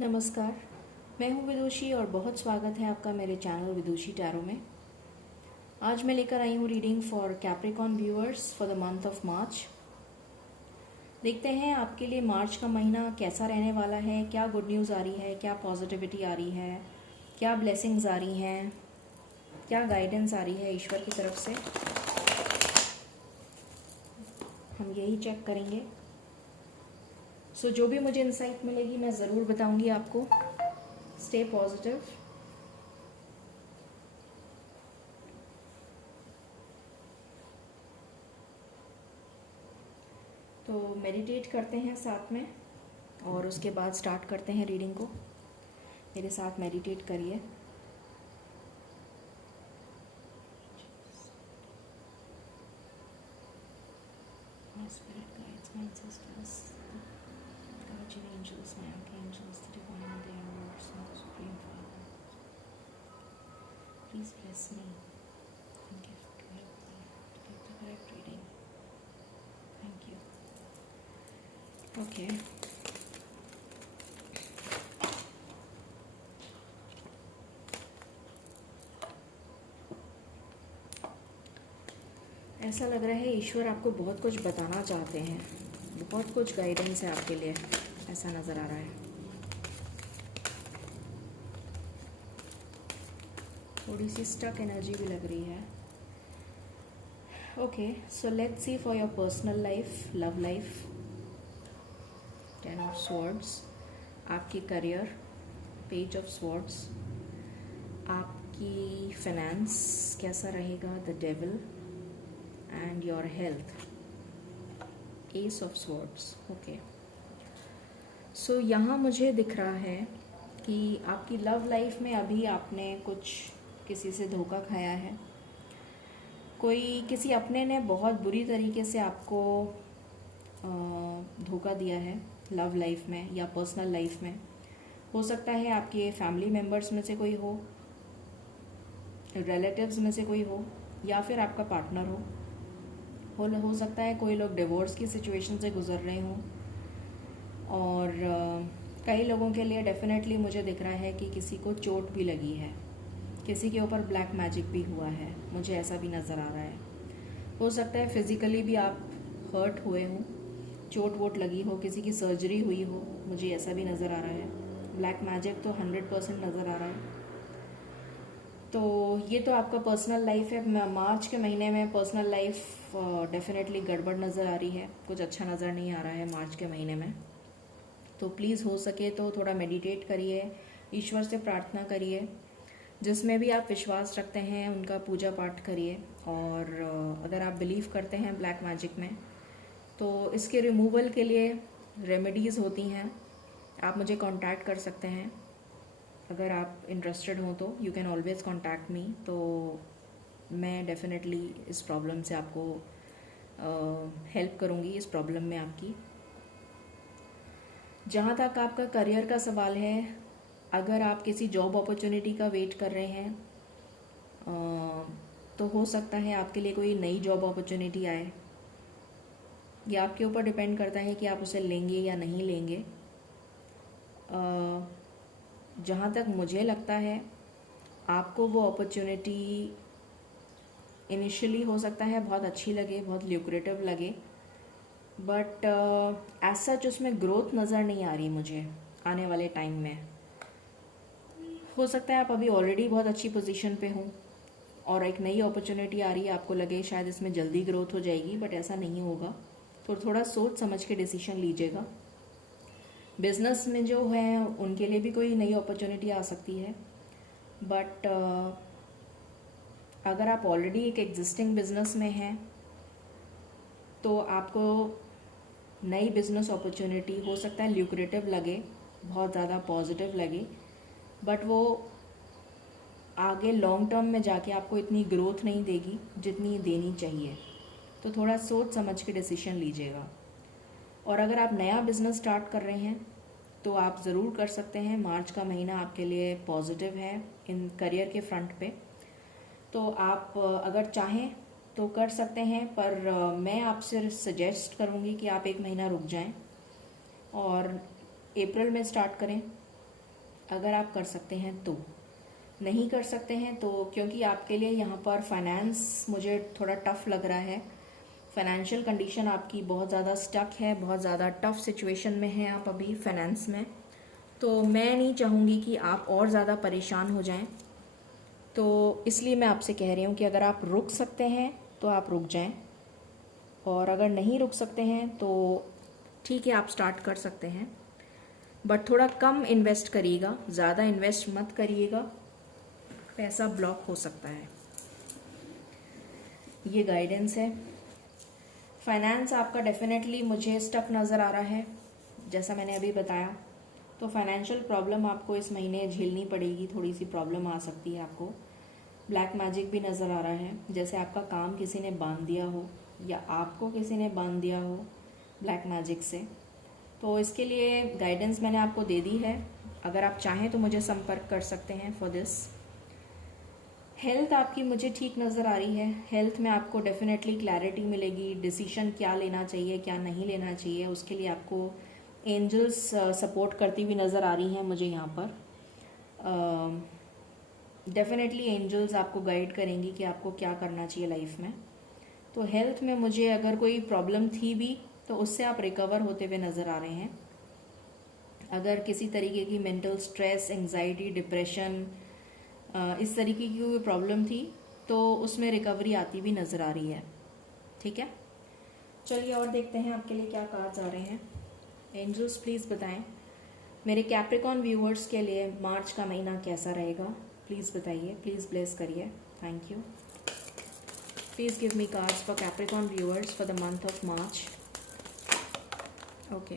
नमस्कार, मैं हूँ विदुषी और बहुत स्वागत है आपका मेरे चैनल विदुषी टैरो में। आज मैं लेकर आई हूँ reading for Capricorn viewers for the month of मार्च। देखते हैं आपके लिए मार्च का महीना कैसा रहने वाला है, क्या गुड न्यूज़ आ रही है, क्या पॉजिटिविटी आ रही है, क्या ब्लेसिंग्स आ रही हैं, क्या गाइडेंस आ रही है ईश्वर की तरफ से। हम यही चेक करेंगे। सो जो भी मुझे इंसाइट मिलेगी मैं ज़रूर बताऊंगी आपको। Stay positive. तो मेडिटेट करते हैं साथ में और उसके बाद स्टार्ट करते हैं रीडिंग को। मेरे साथ मेडिटेट करिए। My spirit guides, my ancestors, guardian angels, my archangels, the divine and the universe, and the supreme Father. Please bless me and give to help me to get the correct reading. Thank you. Okay. ऐसा लग रहा है ईश्वर आपको बहुत कुछ बताना चाहते हैं, बहुत कुछ गाइडेंस है आपके लिए, ऐसा नज़र आ रहा है। थोड़ी सी स्टक एनर्जी भी लग रही है। Okay, so let's see for your personal life, love life. 10 of swords, आपकी करियर, पेज ऑफ स्वॉर्ड्स, आपकी फाइनेंस कैसा रहेगा, the devil, and your health, ace of swords. Okay, so यहाँ मुझे दिख रहा है कि आपकी लव लाइफ में अभी आपने कुछ किसी से धोखा खाया है। कोई किसी अपने ने बहुत बुरी तरीके से आपको धोखा दिया है लव लाइफ में या पर्सनल लाइफ में। हो सकता है आपके फैमिली मेम्बर्स में से कोई हो, रिलेटिव्स में से कोई हो, या फिर आपका पार्टनर हो सकता है कोई लोग डिवोर्स की सिचुएशन से गुजर रहे हों। और कई लोगों के लिए डेफिनेटली मुझे दिख रहा है कि किसी को चोट भी लगी है, किसी के ऊपर ब्लैक मैजिक भी हुआ है, मुझे ऐसा भी नज़र आ रहा है। हो सकता है फिज़िकली भी आप हर्ट हुए हों, चोट वोट लगी हो, किसी की सर्जरी हुई हो, मुझे ऐसा भी नज़र आ रहा है। ब्लैक मैजिक तो 100% नज़र आ रहा है। तो ये तो आपका पर्सनल लाइफ है। मार्च के महीने में पर्सनल लाइफ डेफिनेटली गड़बड़ नज़र आ रही है, कुछ अच्छा नज़र नहीं आ रहा है मार्च के महीने में। तो प्लीज़ हो सके तो थोड़ा मेडिटेट करिए, ईश्वर से प्रार्थना करिए, जिसमें भी आप विश्वास रखते हैं उनका पूजा पाठ करिए। और अगर आप बिलीव करते हैं ब्लैक मैजिक में तो इसके रिमूवल के लिए रेमेडीज़ होती हैं, आप मुझे कांटेक्ट कर सकते हैं। अगर आप इंटरेस्टेड हो तो you can always contact me. तो मैं डेफिनेटली इस प्रॉब्लम से आपको हेल्प करूँगी, इस प्रॉब्लम में आपकी। जहाँ तक आपका करियर का सवाल है, अगर आप किसी जॉब अपॉर्चुनिटी का वेट कर रहे हैं तो हो सकता है आपके लिए कोई नई जॉब अपॉर्चुनिटी आए। ये आपके ऊपर डिपेंड करता है कि आप उसे लेंगे या नहीं लेंगे। जहाँ तक मुझे लगता है आपको वो अपॉर्चुनिटी इनिशियली हो सकता है बहुत अच्छी लगे, बहुत ल्यूक्रेटिव लगे, बट एज सच उसमें ग्रोथ नज़र नहीं आ रही मुझे आने वाले टाइम में। हो सकता है आप अभी ऑलरेडी बहुत अच्छी पोजीशन पे हों और एक नई अपॉर्चुनिटी आ रही है, आपको लगे शायद इसमें जल्दी ग्रोथ हो जाएगी, बट ऐसा नहीं होगा। तो थोड़ा सोच समझ के डिसीजन लीजिएगा। बिज़नेस में जो है उनके लिए भी कोई नई अपॉर्चुनिटी आ सकती है, बट अगर आप ऑलरेडी एक एग्जिस्टिंग बिजनेस में हैं तो आपको नई बिजनेस अपॉर्चुनिटी हो सकता है ल्यूक्रेटिव लगे, बहुत ज़्यादा पॉजिटिव लगे, बट वो आगे लॉन्ग टर्म में जाके आपको इतनी ग्रोथ नहीं देगी जितनी देनी चाहिए। तो थोड़ा सोच समझ के डिसीजन लीजिएगा। और अगर आप नया बिज़नेस स्टार्ट कर रहे हैं तो आप ज़रूर कर सकते हैं। मार्च का महीना आपके लिए पॉजिटिव है इन करियर के फ्रंट पे। तो आप अगर चाहें तो कर सकते हैं, पर मैं आपसे सजेस्ट करूँगी कि आप एक महीना रुक जाएं और अप्रैल में स्टार्ट करें। अगर आप कर सकते हैं तो। नहीं कर सकते हैं तो क्योंकि आपके लिए यहाँ पर फाइनेंस मुझे थोड़ा टफ लग रहा है, फाइनेंशियल कंडीशन आपकी बहुत ज़्यादा स्टक है, बहुत ज़्यादा टफ सिचुएशन में हैं आप अभी फाइनेंस में। तो मैं नहीं चाहूँगी कि आप और ज़्यादा परेशान हो जाएं, तो इसलिए मैं आपसे कह रही हूँ कि अगर आप रुक सकते हैं तो आप रुक जाएं, और अगर नहीं रुक सकते हैं तो ठीक है, आप स्टार्ट कर सकते हैं, बट थोड़ा कम इन्वेस्ट करिएगा, ज़्यादा इन्वेस्ट मत करिएगा, पैसा ब्लॉक हो सकता है। ये गाइडेंस है। फाइनेंस आपका डेफिनेटली मुझे स्टक नज़र आ रहा है, जैसा मैंने अभी बताया। तो फाइनेंशियल प्रॉब्लम आपको इस महीने झेलनी पड़ेगी, थोड़ी सी प्रॉब्लम आ सकती है आपको। ब्लैक मैजिक भी नज़र आ रहा है, जैसे आपका काम किसी ने बांध दिया हो या आपको किसी ने बांध दिया हो ब्लैक मैजिक से। तो इसके लिए गाइडेंस मैंने आपको दे दी है, अगर आप चाहें तो मुझे संपर्क कर सकते हैं फॉर दिस। हेल्थ आपकी मुझे ठीक नज़र आ रही है, हेल्थ में आपको डेफिनेटली क्लैरिटी मिलेगी, डिसीजन क्या लेना चाहिए क्या नहीं लेना चाहिए, उसके लिए आपको एंजल्स सपोर्ट करती हुई नज़र आ रही हैं मुझे यहाँ पर। डेफिनेटली एंजल्स आपको गाइड करेंगी कि आपको क्या करना चाहिए लाइफ में। तो हेल्थ में मुझे अगर कोई प्रॉब्लम थी भी तो उससे आप रिकवर होते हुए नज़र आ रहे हैं। अगर किसी तरीके की मेंटल स्ट्रेस, एंजाइटी, डिप्रेशन, इस तरीके की कोई प्रॉब्लम थी तो उसमें रिकवरी आती भी नज़र आ रही है। ठीक है, चलिए और देखते हैं आपके लिए क्या कार्ड्स आ रहे हैं। एंजल्स प्लीज़ बताएं मेरे कैप्रिकॉन व्यूअर्स के लिए मार्च का महीना कैसा रहेगा, प्लीज़ बताइए, प्लीज़ ब्लेस करिए, thank you. Please give me cards for Capricorn viewers for the month of March. Okay,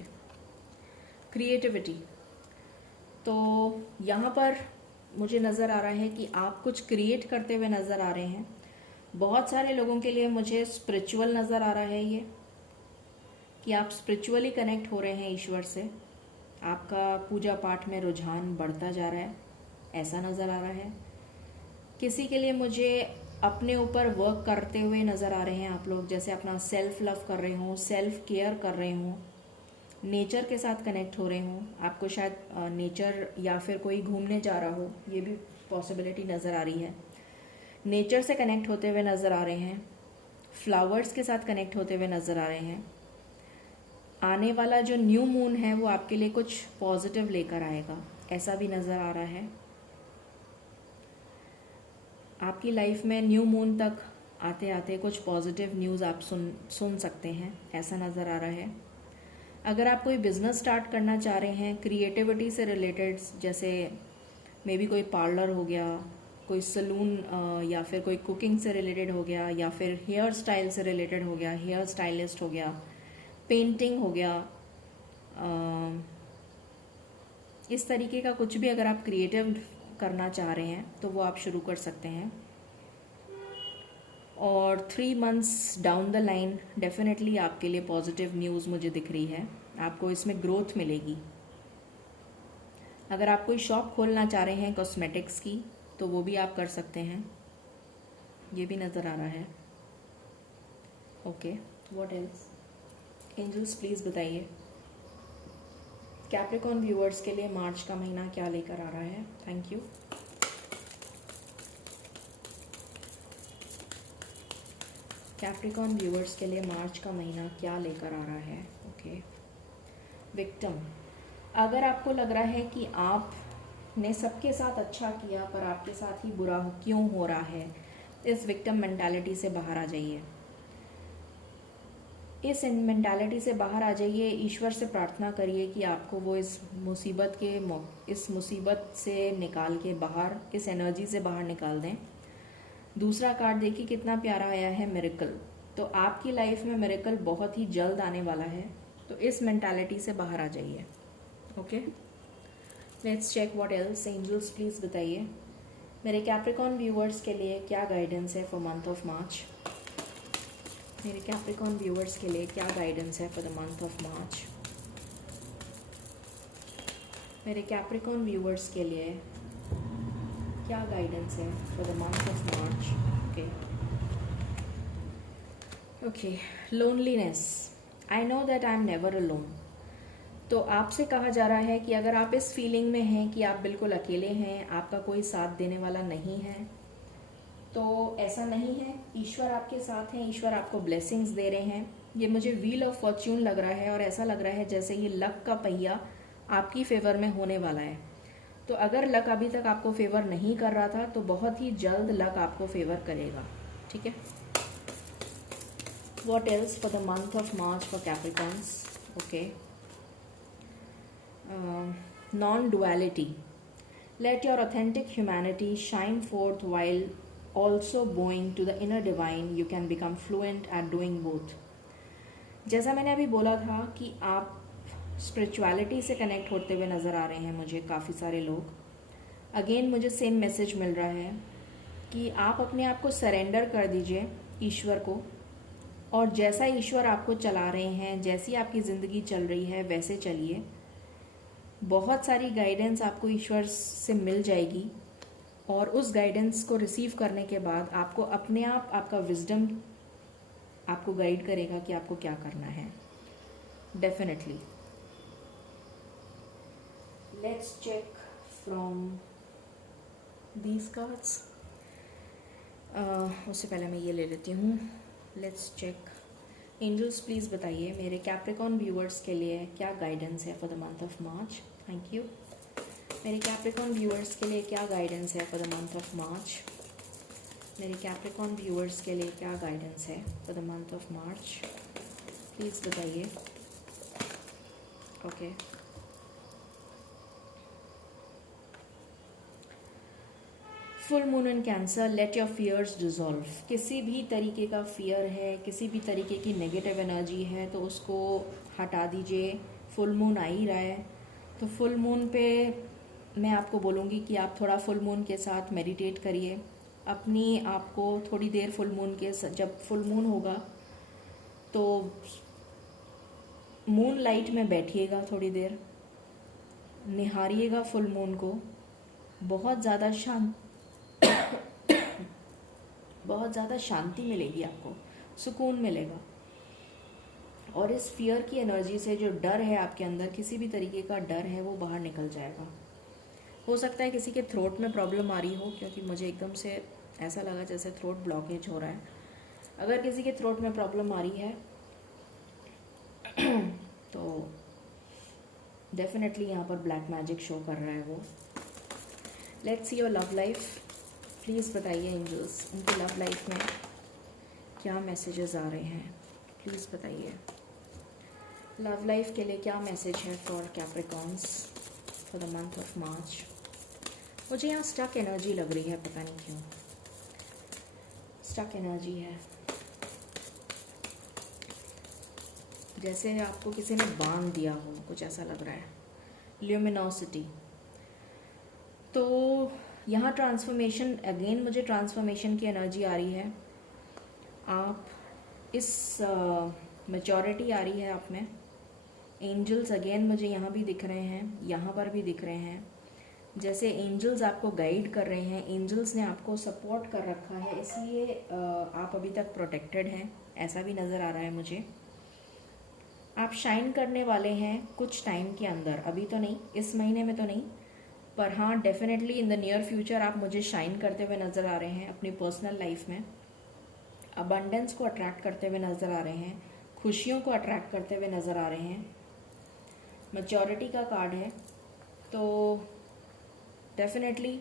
creativity. तो यहाँ पर मुझे नज़र आ रहा है कि आप कुछ क्रिएट करते हुए नज़र आ रहे हैं। बहुत सारे लोगों के लिए मुझे स्पिरिचुअल नज़र आ रहा है ये, कि आप स्पिरिचुअली कनेक्ट हो रहे हैं ईश्वर से, आपका पूजा पाठ में रुझान बढ़ता जा रहा है, ऐसा नज़र आ रहा है। किसी के लिए मुझे अपने ऊपर वर्क करते हुए नज़र आ रहे हैं आप लोग, जैसे अपना सेल्फ लव कर रहे हों, सेल्फ केयर कर रहे हों, नेचर के साथ कनेक्ट हो रहे हों। आपको शायद नेचर या फिर कोई घूमने जा रहा हो, ये भी पॉसिबिलिटी नज़र आ रही है। नेचर से कनेक्ट होते हुए नज़र आ रहे हैं, फ्लावर्स के साथ कनेक्ट होते हुए नज़र आ रहे हैं। आने वाला जो न्यू मून है वो आपके लिए कुछ पॉजिटिव लेकर आएगा, ऐसा भी नज़र आ रहा है। आपकी लाइफ में न्यू मून तक आते आते कुछ पॉजिटिव न्यूज़ आप सुन सकते हैं, ऐसा नज़र आ रहा है। अगर आप कोई बिज़नेस स्टार्ट करना चाह रहे हैं क्रिएटिविटी से रिलेटेड, जैसे मे बी कोई पार्लर हो गया, कोई सलून, या फिर कोई कुकिंग से रिलेटेड हो गया, या फिर हेयर स्टाइल से रिलेटेड हो गया, हेयर स्टाइलिस्ट हो गया, पेंटिंग हो गया, इस तरीके का कुछ भी अगर आप क्रिएटिव करना चाह रहे हैं तो वो आप शुरू कर सकते हैं। और 3 months down the line definitely आपके लिए पॉजिटिव न्यूज़ मुझे दिख रही है, आपको इसमें ग्रोथ मिलेगी। अगर आप कोई शॉप खोलना चाह रहे हैं कॉस्मेटिक्स की तो वो भी आप कर सकते हैं, ये भी नज़र आ रहा है। Okay, what else? Angels please बताइए कैप्रिकॉन व्यूअर्स के लिए मार्च का महीना क्या लेकर आ रहा है। Thank you. कैप्रिकॉन व्यूअर्स के लिए मार्च का महीना क्या लेकर आ रहा है। Okay, victim. अगर आपको लग रहा है कि आपने सबके साथ अच्छा किया पर आपके साथ ही बुरा क्यों हो रहा है, इस विक्टिम मेंटालिटी से बाहर आ जाइए, इस मेंटालिटी से बाहर आ जाइए। ईश्वर से प्रार्थना करिए कि आपको वो इस मुसीबत से निकाल के बाहर, इस एनर्जी से बाहर निकाल दें। दूसरा कार्ड देखिए कितना प्यारा आया है, मिरेकल। तो आपकी लाइफ में मिरेकल बहुत ही जल्द आने वाला है, तो इस मेंटालिटी से बाहर आ जाइए। Okay, let's check what else. Angels please बताइए मेरे कैप्रिकॉन व्यूअर्स के लिए क्या गाइडेंस है फॉर मंथ ऑफ मार्च। मेरे कैप्रिकॉन व्यूअर्स के लिए क्या गाइडेंस है for the month of March. मेरे कैप्रिकॉन व्यूअर्स के लिए क्या गाइडेंस है for the month of March. Okay okay, loneliness. I know that I am never alone. तो आपसे कहा जा रहा है कि अगर आप इस फीलिंग में हैं कि आप बिल्कुल अकेले हैं, आपका कोई साथ देने वाला नहीं है, तो ऐसा नहीं है। ईश्वर आपके साथ हैं, ईश्वर आपको ब्लेसिंग्स दे रहे हैं। ये मुझे व्हील ऑफ फॉर्च्यून लग रहा है और ऐसा लग रहा है जैसे ये लक का पहिया आपकी फेवर में होने वाला है। तो अगर लक अभी तक आपको फेवर नहीं कर रहा था तो बहुत ही जल्द लक आपको फेवर करेगा, ठीक है। What else for the month of March for Capricorns? Okay. Non-duality. Let your authentic humanity shine forth while also bowing to the inner divine. You can become fluent at doing both. जैसा मैंने अभी बोला था कि आप spirituality से connect होते हुए नज़र आ रहे हैं मुझे काफ़ी सारे लोग। अगेन मुझे सेम मैसेज मिल रहा है कि आप अपने आप को सरेंडर कर दीजिए ईश्वर को, और जैसा ईश्वर आपको चला रहे हैं, जैसी आपकी ज़िंदगी चल रही है वैसे चलिए। बहुत सारी गाइडेंस आपको ईश्वर से मिल जाएगी और उस गाइडेंस को रिसीव करने के बाद आपको अपने आप आपका विजडम आपको गाइड करेगा कि आपको क्या करना है। Definitely. Let's check from these cards. उससे पहले मैं ये ले लेती हूँ। Let's check. एंजल्स प्लीज़ बताइए मेरे कैप्रिकॉन व्यूअर्स के लिए क्या गाइडेंस है for the month of March. Thank you. मेरे कैप्रिकॉन व्यूअर्स के लिए क्या गाइडेंस है for the month of March. मेरे कैप्रिकॉन व्यूअर्स के लिए क्या गाइडेंस है for the month of March, please बताइए। Okay. Full moon in Cancer, let your fears dissolve. किसी भी तरीके का फियर है, किसी भी तरीके की नेगेटिव एनर्जी है तो उसको हटा दीजिए। फुल मून आ ही रहा है तो फुल मून पे मैं आपको बोलूँगी कि आप थोड़ा फुल मून के साथ मेडिटेट करिए। अपनी आप को थोड़ी देर फुल मून के जब फुल मून होगा तो मून लाइट में बैठिएगा, थोड़ी देर निहारिएगा फुल मून को। बहुत ज़्यादा शांति मिलेगी आपको, सुकून मिलेगा। और इस फियर की एनर्जी से जो डर है आपके अंदर, किसी भी तरीके का डर है, वो बाहर निकल जाएगा। हो सकता है किसी के थ्रोट में प्रॉब्लम आ रही हो, क्योंकि मुझे एकदम से ऐसा लगा जैसे थ्रोट ब्लॉकेज हो रहा है। अगर किसी के थ्रोट में प्रॉब्लम आ रही है तो डेफिनेटली यहाँ पर ब्लैक मैजिक शो कर रहा है वो। Let's see your love life. Please बताइए एंजल्स, उनकी लव लाइफ में क्या मैसेजेस आ रहे हैं, प्लीज़ बताइए। लव लाइफ के लिए क्या मैसेज है for Capricorns for the month of मार्च। मुझे यहाँ स्टक एनर्जी लग रही है, पता नहीं क्यों स्टक एनर्जी है, जैसे आपको किसी ने बांध दिया हो, कुछ ऐसा लग रहा है। ल्यूमिनोसिटी। तो यहाँ ट्रांसफॉर्मेशन, अगेन मुझे ट्रांसफॉर्मेशन की एनर्जी आ रही है। आप इस मैच्योरिटी आ रही है आप में। एंजल्स अगेन मुझे यहाँ भी दिख रहे हैं, यहाँ पर भी दिख रहे हैं। जैसे एंजल्स आपको गाइड कर रहे हैं, एंजल्स ने आपको सपोर्ट कर रखा है, इसलिए आप अभी तक प्रोटेक्टेड हैं, ऐसा भी नज़र आ रहा है मुझे। आप शाइन करने वाले हैं कुछ टाइम के अंदर, अभी तो नहीं, इस महीने में तो नहीं, पर हाँ definitely in the near future आप मुझे शाइन करते हुए नज़र आ रहे हैं अपनी पर्सनल लाइफ में। अबंडेंस को अट्रैक्ट करते हुए नज़र आ रहे हैं, खुशियों को अट्रैक्ट करते हुए नज़र आ रहे हैं। मैच्योरिटी का कार्ड है, तो डेफिनेटली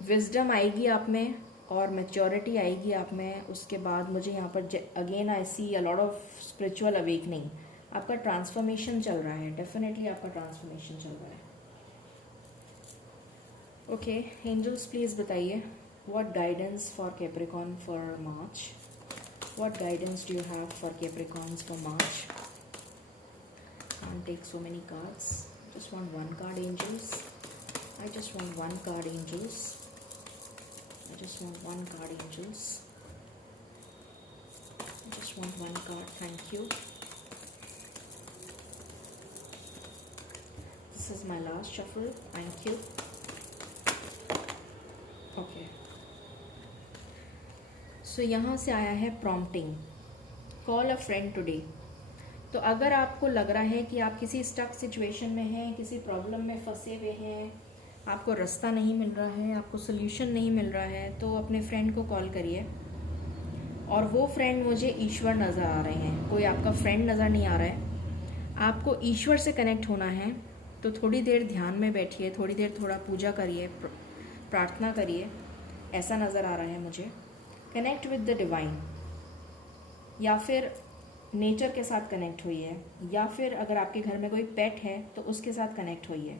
विजडम आएगी आप में और मैच्योरिटी आएगी आप में। उसके बाद मुझे यहाँ पर again I see a lot of spiritual awakening. आपका ट्रांसफॉर्मेशन चल रहा है, डेफिनेटली आपका ट्रांसफॉर्मेशन चल रहा है। ओके एंजल्स प्लीज़ बताइए what guidance for Capricorn for March. What guidance do you have for Capricorns for March. Can't take so many cards. Just want one card, angels. I just want one card, angels. I just want one card, angels. I just want one card. Thank you. This is my last shuffle. Thank you. Okay. So यहाँ से आया है prompting. Call a friend today. तो अगर आपको लग रहा है कि आप किसी स्टक सिचुएशन में हैं, किसी प्रॉब्लम में फंसे हुए हैं, आपको रास्ता नहीं मिल रहा है, आपको सोल्यूशन नहीं मिल रहा है, तो अपने फ्रेंड को कॉल करिए। और वो फ्रेंड मुझे ईश्वर नज़र आ रहे हैं, कोई आपका फ्रेंड नज़र नहीं आ रहा है। आपको ईश्वर से कनेक्ट होना है, तो थोड़ी देर ध्यान में बैठिए, थोड़ी देर थोड़ा पूजा करिए, प्रार्थना करिए, ऐसा नज़र आ रहा है मुझे। कनेक्ट विद द डिवाइन, या फिर नेचर के साथ कनेक्ट होइए, या फिर अगर आपके घर में कोई पेट है तो उसके साथ कनेक्ट होइए,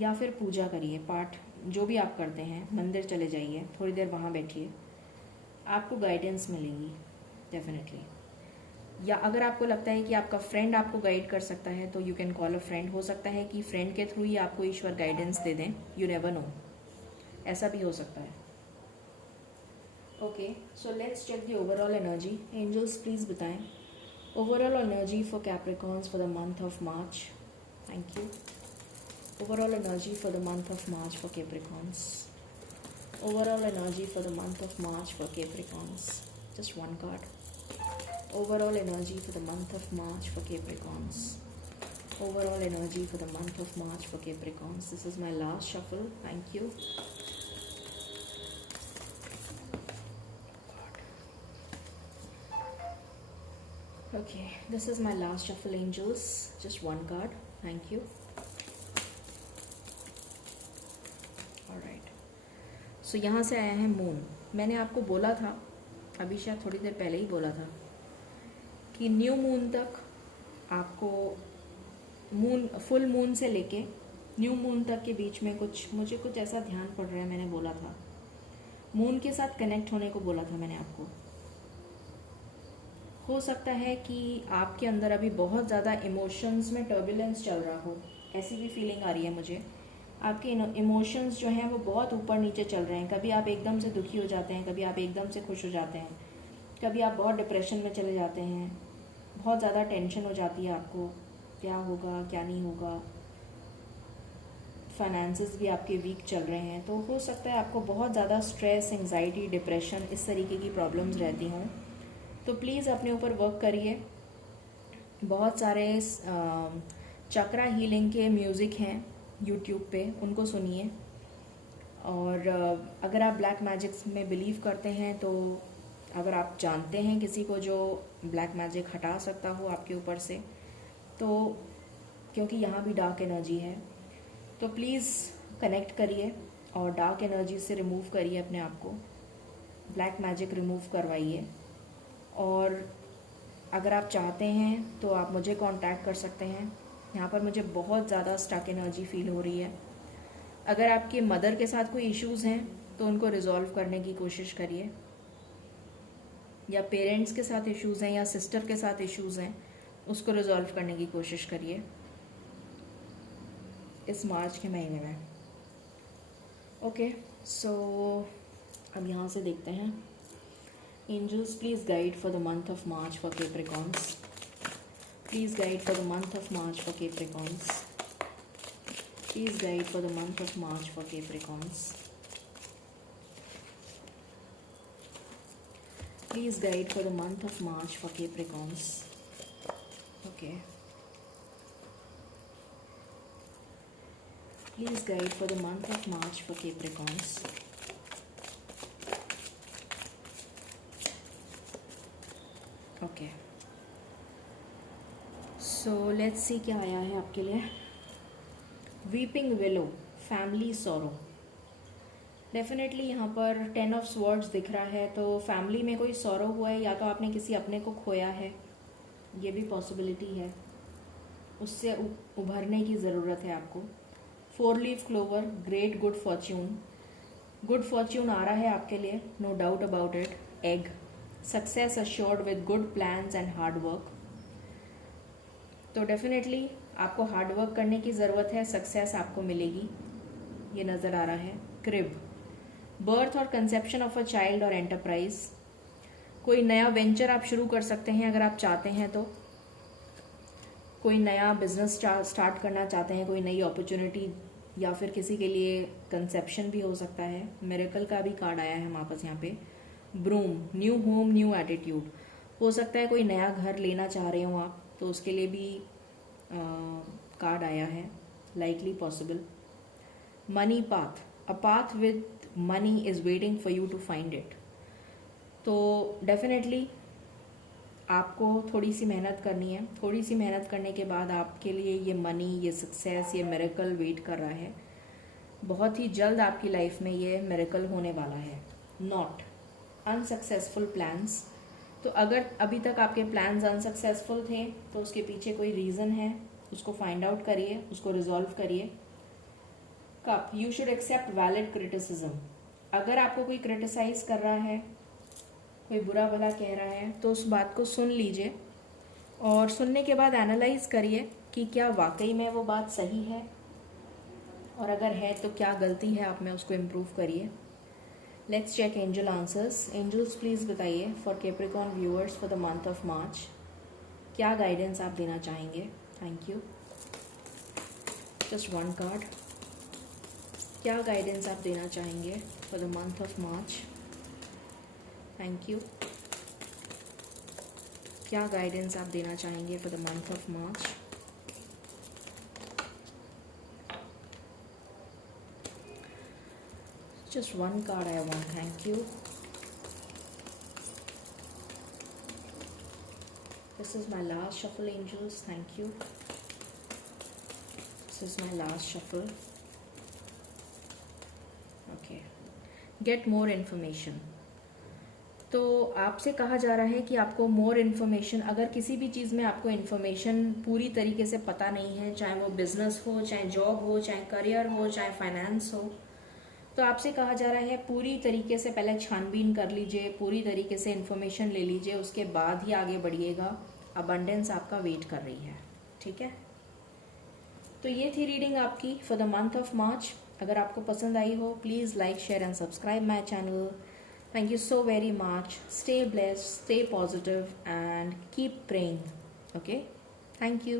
या फिर पूजा करिए, पाठ जो भी आप करते हैं, मंदिर चले जाइए, थोड़ी देर वहाँ बैठिए, आपको गाइडेंस मिलेगी डेफिनेटली। या अगर आपको लगता है कि आपका फ्रेंड आपको गाइड कर सकता है तो you can call a friend. हो सकता है कि फ्रेंड के थ्रू ही आपको ईश्वर गाइडेंस दे दें, यू नेवर नो, ऐसा भी हो सकता है। Okay, so let's check the overall energy. Angels please बताएं overall energy for Capricorns for the month of March. Thank you. Overall energy for the month of March for Capricorns. Overall energy for the month of March for Capricorns. Just one card. Overall energy for the month of March for Capricorns. Overall energy for the month of March for Capricorns. This is my last shuffle. Thank you. Okay, this is my last shuffle, angels. Just one card. Thank you. सो यहाँ से आया है moon. मैंने आपको बोला था, अभी शायद थोड़ी देर पहले ही बोला था, कि न्यू मून तक आपको, मून फुल मून से लेके न्यू मून तक के बीच में मुझे कुछ ऐसा ध्यान पड़ रहा है। मैंने बोला था मून के साथ कनेक्ट होने को बोला था मैंने आपको। हो सकता है कि आपके अंदर अभी बहुत ज़्यादा इमोशंस में टर्बुलेंस चल रहा हो, ऐसी भी फीलिंग आ रही है मुझे। आपके इमोशंस जो हैं वो बहुत ऊपर नीचे चल रहे हैं। कभी आप एकदम से दुखी हो जाते हैं, कभी आप एकदम से खुश हो जाते हैं, कभी आप बहुत डिप्रेशन में चले जाते हैं, बहुत ज़्यादा टेंशन हो जाती है आपको, क्या होगा क्या नहीं होगा। फाइनेंसेस भी आपके वीक चल रहे हैं, तो हो सकता है आपको बहुत ज़्यादा स्ट्रेस, एंजाइटी, डिप्रेशन, इस तरीके की प्रॉब्लम्स रहती हों। तो प्लीज़ अपने ऊपर वर्क करिए। बहुत सारे चक्रा हीलिंग के म्यूज़िक हैं यूट्यूब पे, उनको सुनिए। और अगर आप ब्लैक मैजिक्स में बिलीव करते हैं, तो अगर आप जानते हैं किसी को जो ब्लैक मैजिक हटा सकता हो आपके ऊपर से, तो क्योंकि यहाँ भी डार्क एनर्जी है, तो प्लीज़ कनेक्ट करिए और डार्क एनर्जी से रिमूव करिए अपने आप को, ब्लैक मैजिक रिमूव करवाइए। और अगर आप चाहते हैं तो आप मुझे कांटेक्ट कर सकते हैं। यहाँ पर मुझे बहुत ज़्यादा स्टक एनर्जी फील हो रही है। अगर आपके मदर के साथ कोई इश्यूज़ हैं तो उनको रिजॉल्व करने की कोशिश करिए, या पेरेंट्स के साथ इश्यूज़ हैं या सिस्टर के साथ इश्यूज़ हैं, उसको रिजॉल्व करने की कोशिश करिए इस मार्च के महीने में। ओके, सो अब यहाँ से देखते हैं। Angels please guide for the month of March for Capricorns. Please guide for the month of March for Capricorns. Please guide for the month of March for Capricorns. Please guide for the month of March for Capricorns. Okay. Please guide for the month of March for Capricorns. Okay. So let's सी क्या आया है आपके लिए। Weeping willow, family sorrow. Definitely यहाँ पर 10 of swords दिख रहा है, तो फैमिली में कोई सॉरो हुआ है, या तो आपने किसी अपने को खोया है, ये भी पॉसिबिलिटी है। उससे उभरने की ज़रूरत है आपको। 4 leaf clover, great good fortune. Good fortune आ रहा है आपके लिए, no doubt about it. Egg, success assured with good plans and hard work. तो डेफिनेटली आपको हार्ड वर्क करने की ज़रूरत है, सक्सेस आपको मिलेगी, ये नज़र आ रहा है। क्रिब, बर्थ और कंसेप्शन ऑफ अ चाइल्ड और एंटरप्राइज। कोई नया वेंचर आप शुरू कर सकते हैं अगर आप चाहते हैं तो। कोई नया बिजनेस स्टार्ट करना चाहते हैं, कोई नई अपॉर्चुनिटी, या फिर किसी के लिए कंसेप्शन भी हो सकता है। मिरेकल का भी कार्ड आया है वापस यहाँ पे। Broom, new home, new attitude. हो सकता है कोई नया घर लेना चाह रहे हो आप, तो उसके लिए भी कार्ड आया है, likely possible. Money path, a path with money is waiting for you to find it. तो डेफिनेटली आपको थोड़ी सी मेहनत करनी है, थोड़ी सी मेहनत करने के बाद आपके लिए ये मनी, ये सक्सेस, ये मिरेकल वेट कर रहा है। बहुत ही जल्द आपकी लाइफ में ये मिरेकल होने वाला है। नॉट अनसक्सेसफुल प्लान्स, तो अगर अभी तक आपके प्लान्स अनसक्सेसफुल थे तो उसके पीछे कोई रीज़न है, उसको फाइंड आउट करिए, उसको रिजॉल्व करिए। Cup, you should accept valid criticism. अगर आपको कोई क्रिटिसाइज कर रहा है, कोई बुरा भला कह रहा है, तो उस बात को सुन लीजिए और सुनने के बाद एनालाइज करिए कि क्या वाकई में वो बात सही है, और अगर है तो क्या गलती है आप में, उसको इम्प्रूव करिए। Let's check angel answers. Angels please बताइए for Capricorn viewers for the month of March, क्या गाइडेंस आप देना चाहेंगे। Thank you. Just one card, क्या गाइडेंस आप देना चाहेंगे for the month of March. Thank you. क्या गाइडेंस आप देना चाहेंगे for the month of March. Just one card I want. Thank you. This is my last shuffle angels. Thank you. This is my last shuffle. Okay, get more information. तो आपसे कहा जा रहा है कि आपको मोर इन्फॉर्मेशन, अगर किसी भी चीज़ में आपको इन्फॉर्मेशन पूरी तरीके से पता नहीं है, चाहे वो बिजनेस हो, चाहे जॉब हो, चाहे करियर हो, चाहे फाइनेंस हो, तो आपसे कहा जा रहा है पूरी तरीके से पहले छानबीन कर लीजिए, पूरी तरीके से इन्फॉर्मेशन ले लीजिए, उसके बाद ही आगे बढ़िएगा। अबंडेंस आपका वेट कर रही है, ठीक है। तो ये थी रीडिंग आपकी फॉर द मंथ ऑफ मार्च। अगर आपको पसंद आई हो, please like, share and subscribe my channel. Thank you so very much. Stay blessed, stay positive, and keep praying. Okay? Thank you.